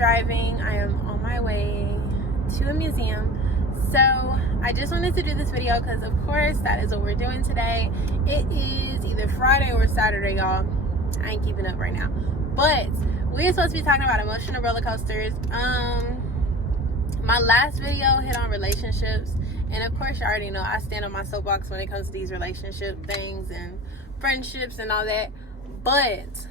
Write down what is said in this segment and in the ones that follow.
driving. I am on my way to a museum. So I just wanted to do this video because, of course, that is what we're doing today. It is either Friday or Saturday, y'all. I ain't keeping up right now. But we're supposed to be talking about emotional roller coasters. My last video hit on relationships. And, of course, you already know I stand on my soapbox when it comes to these relationship things and friendships and all that. But,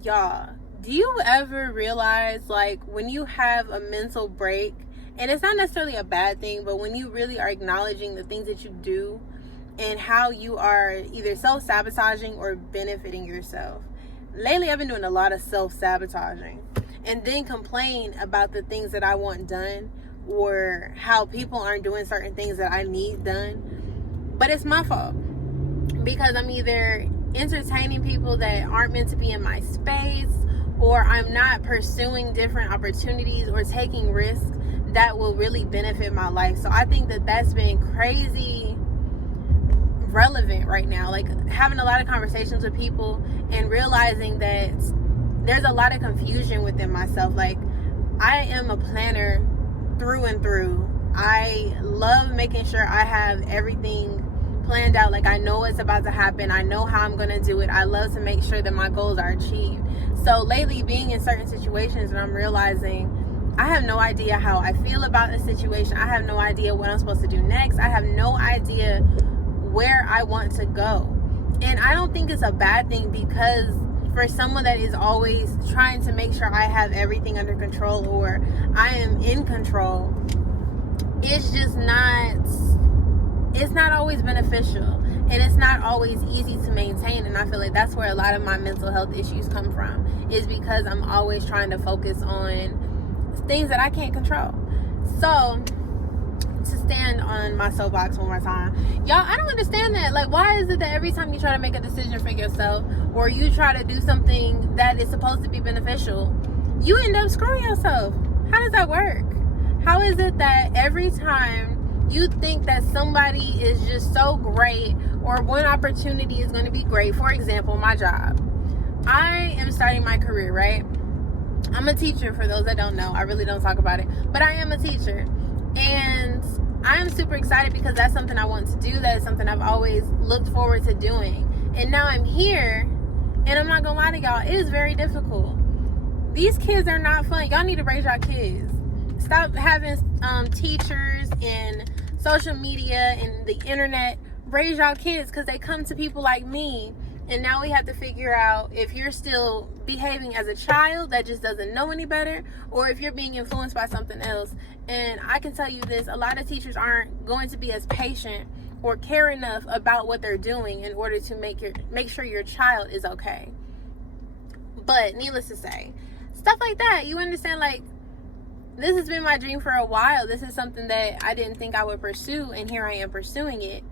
y'all, do you ever realize, like, when you have a mental break, and it's not necessarily a bad thing, but when you really are acknowledging the things that you do and how you are either self-sabotaging or benefiting yourself. Lately, I've been doing a lot of self-sabotaging and then complain about the things that I want done or how people aren't doing certain things that I need done. But it's my fault because I'm either entertaining people that aren't meant to be in my space, or I'm not pursuing different opportunities or taking risks that will really benefit my life. So I think that that's been crazy relevant right now. Like, having a lot of conversations with people and realizing that there's a lot of confusion within myself. Like, I am a planner through and through. I love making sure I have everything planned out. Like, I know what's about to happen. I know how I'm going to do it. I love to make sure that my goals are achieved. So lately, being in certain situations and I'm realizing I have no idea how I feel about the situation. I have no idea what I'm supposed to do next. I have no idea where I want to go. And I don't think it's a bad thing, because for someone that is always trying to make sure I have everything under control or I am in control, it's not always beneficial, and it's not always easy to maintain. And I feel like that's where a lot of my mental health issues come from, is because I'm always trying to focus on things that I can't control. So, to stand on my soapbox one more time, y'all, I don't understand that. Like, why is it that every time you try to make a decision for yourself, or you try to do something that is supposed to be beneficial, you end up screwing yourself? How does that work? How is it that every time you think that somebody is just so great, or one opportunity is going to be great? For example, my job. I am starting my career, right? I'm a teacher, for those that don't know. I really don't talk about it, but I am a teacher. And I am super excited because that's something I want to do. That is something I've always looked forward to doing. And now I'm here, and I'm not going to lie to y'all, it is very difficult. These kids are not fun. Y'all need to raise y'all kids. Stop having teachers and social media and the internet raise y'all kids, because they come to people like me. And now we have to figure out if you're still behaving as a child that just doesn't know any better, or if you're being influenced by something else. And I can tell you this, a lot of teachers aren't going to be as patient or care enough about what they're doing in order to make sure your child is okay. But needless to say, stuff like that, you understand, like, this has been my dream for a while. This is something that I didn't think I would pursue, and here I am pursuing it.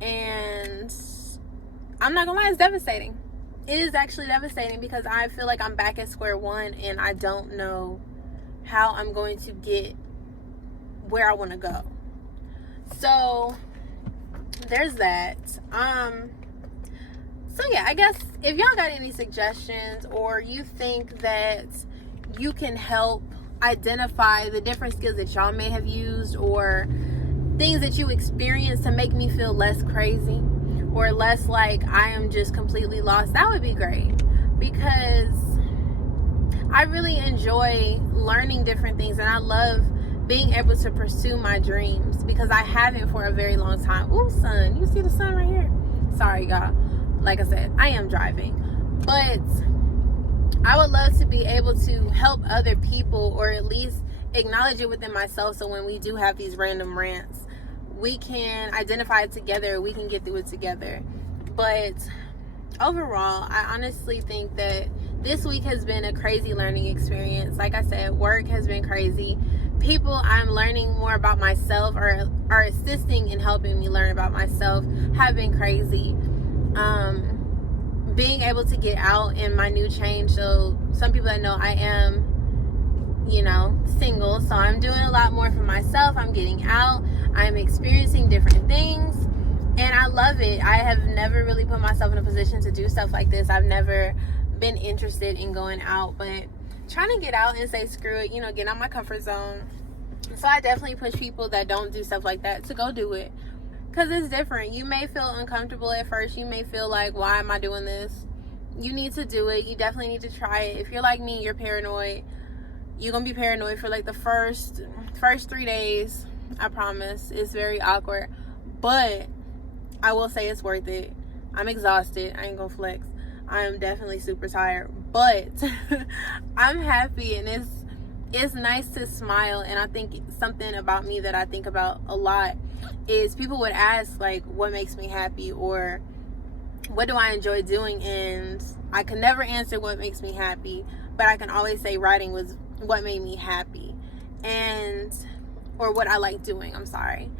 And I'm not gonna lie, it's devastating. It is actually devastating, because I feel like I'm back at square one, and I don't know how I'm going to get where I want to go. So there's that. So yeah, I guess if y'all got any suggestions, or you think that you can help identify the different skills that y'all may have used, or things that you experienced to make me feel less crazy, or less like I am just completely lost, that would be great. Because I really enjoy learning different things, and I love being able to pursue my dreams, because I haven't for a very long time. Ooh, sun. You see the sun right here? Sorry, y'all. Like I said, I am driving. But I would love to be able to help other people, or at least acknowledge it within myself, so when we do have these random rants, we can identify it together, we can get through it together. But overall, I honestly think that this week has been a crazy learning experience. Like I said, work has been crazy. People I'm learning more about myself, or are assisting in helping me learn about myself, have been crazy. Being able to get out in my new change. So some people that know, I am, single. So I'm doing a lot more for myself. I'm getting out. I'm experiencing different things. And I love it. I have never really put myself in a position to do stuff like this. I've never been interested in going out. But trying to get out and say screw it, you know, get out my comfort zone. So I definitely push people that don't do stuff like that to go do it, because it's different. You may feel uncomfortable at first. You may feel like, why am I doing this? You need to do it. You definitely need to try it. If you're like me, you're paranoid, you're gonna be paranoid for like the first 3 days. I promise. It's very awkward, but I will say it's worth it. I'm exhausted. I ain't gonna flex. I am definitely super tired, but I'm happy, and it's nice to smile. And I think something about me that I think about a lot is people would ask, like, what makes me happy, or what do I enjoy doing? And I can never answer what makes me happy, but I can always say writing was what made me happy, or what I like doing, I'm sorry.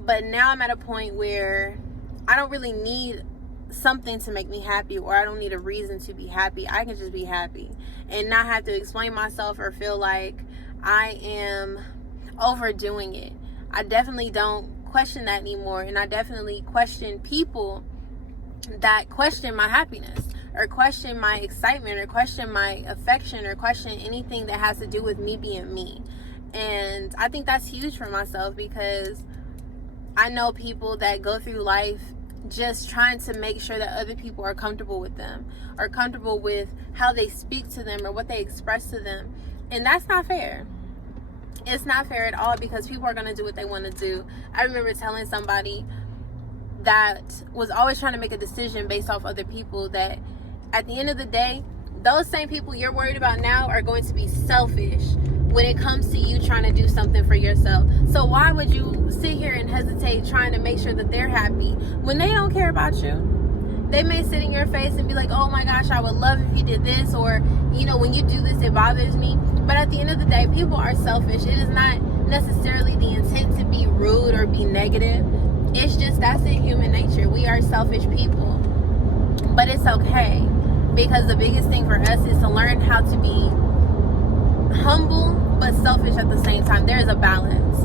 But now I'm at a point where I don't really need something to make me happy, or I don't need a reason to be happy. I can just be happy and not have to explain myself or feel like I am overdoing it. I definitely don't question that anymore, and I definitely question people that question my happiness, or question my excitement, or question my affection, or question anything that has to do with me being me. And I think that's huge for myself, because I know people that go through life just trying to make sure that other people are comfortable with them, or comfortable with how they speak to them, or what they express to them. And that's not fair. It's not fair at all, because people are going to do what they want to do. I remember telling somebody that was always trying to make a decision based off other people, that at the end of the day, those same people you're worried about now are going to be selfish when it comes to you trying to do something for yourself. So why would you sit here and hesitate trying to make sure that they're happy when they don't care about you? They may sit in your face and be like, oh my gosh, I would love if you did this, or, you know, when you do this, it bothers me. But at the end of the day, people are selfish. It is not necessarily the intent to be rude or be negative. It's just, that's in human nature. We are selfish people. But it's okay, because the biggest thing for us is to learn how to be humble but selfish at the same time. There is a balance.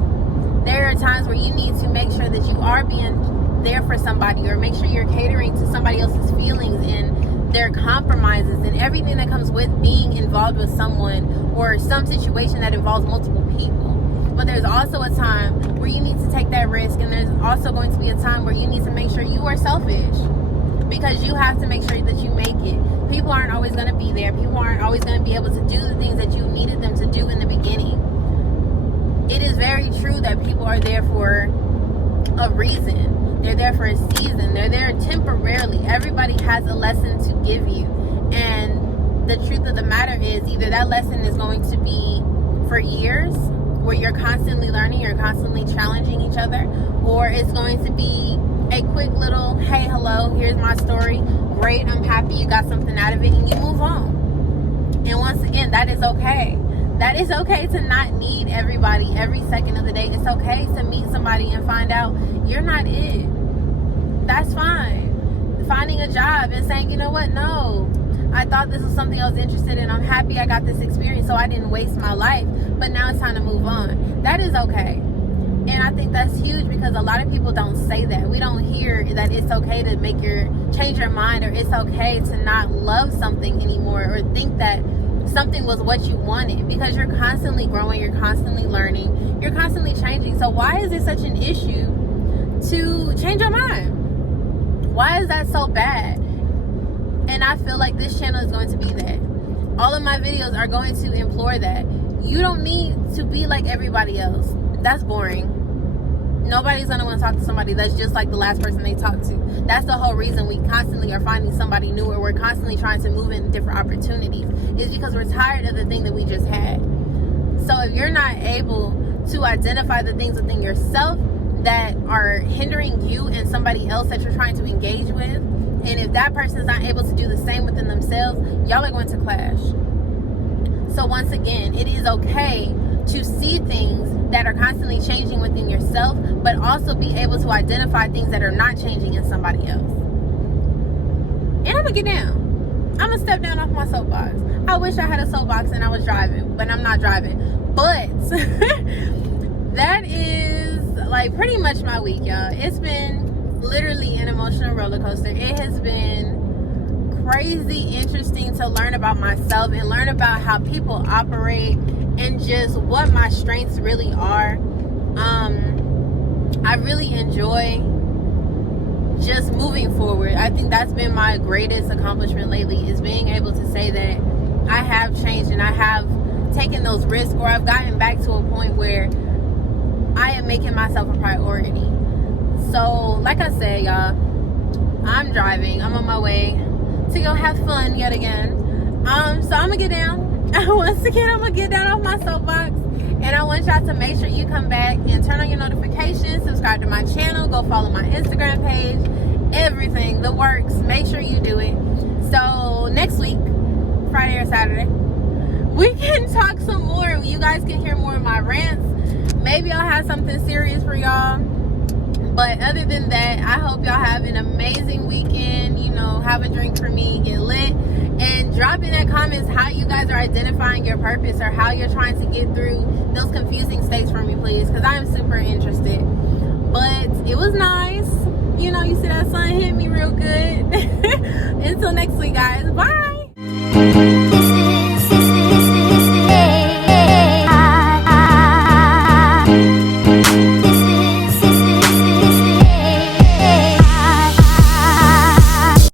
There are times where you need to make sure that you are being there for somebody, or make sure you're catering to somebody else's feelings and their compromises and everything that comes with being involved with someone, or some situation that involves multiple people. But there's also a time where you need to take that risk, and there's also going to be a time where you need to make sure you are selfish, because you have to make sure that you make it. People aren't always going to be there. People aren't always going to be able to do the things that you needed them to do in the beginning. It is very true that people are there for a reason. They're there for a season. They're there temporarily. Everybody has a lesson to give you. And the truth of the matter is, either that lesson is going to be for years, where you're constantly learning, you're constantly challenging each other, or it's going to be a quick little, hey, hello, here's my story, great, I'm happy you got something out of it, and you move on. And once again, that is okay. That is okay to not need everybody every second of the day. It's okay to meet somebody and find out you're not it. That's fine. Finding a job and saying, you know what, no, I thought this was something I was interested in. I'm happy I got this experience, so I didn't waste my life, but now it's time to move on. That is okay. And I think that's huge, because a lot of people don't say that. We don't hear that it's okay to change your mind, or it's okay to not love something anymore, or think that something was what you wanted, because you're constantly growing, you're constantly learning, you're constantly changing. So why is it such an issue to change your mind? Why is that so bad? And I feel like this channel is going to be that. All of my videos are going to implore that. You don't need to be like everybody else. That's boring. Nobody's going to want to talk to somebody that's just like the last person they talked to. That's the whole reason we constantly are finding somebody new, or we're constantly trying to move in different opportunities, is because we're tired of the thing that we just had. So if you're not able to identify the things within yourself that are hindering you and somebody else that you're trying to engage with, and if that person is not able to do the same within themselves, y'all are going to clash. So once again, it is okay to see things that are constantly changing within yourself, but also be able to identify things that are not changing in somebody else. And I'm gonna get down. I'm gonna step down off my soapbox. I wish I had a soapbox and I was driving, but I'm not driving. But that is like pretty much my week, y'all. It's been literally an emotional roller coaster. It has been crazy interesting to learn about myself and learn about how people operate and just what my strengths really are. I really enjoy just moving forward. I think that's been my greatest accomplishment lately, is being able to say that I have changed and I have taken those risks, or I've gotten back to a point where I am making myself a priority. So like I said, y'all, I'm driving. I'm on my way to go have fun yet again. So I'm gonna get down. Once again, I'm gonna get down off my soapbox, and I want y'all to make sure you come back and turn on your notifications, subscribe to my channel, go follow my Instagram page, everything, the works. Make sure you do it. So next week, Friday or Saturday, we can talk some more. You guys can hear more of my rants. Maybe I'll have something serious for y'all. But other than that, I hope y'all have an amazing weekend. You know, have a drink for me, get lit, and drop in the comments how you guys are identifying your purpose, or how you're trying to get through those confusing states for me, please, because I am super interested. But it was nice. You know, you see that sun hit me real good. Until next week, guys. Bye.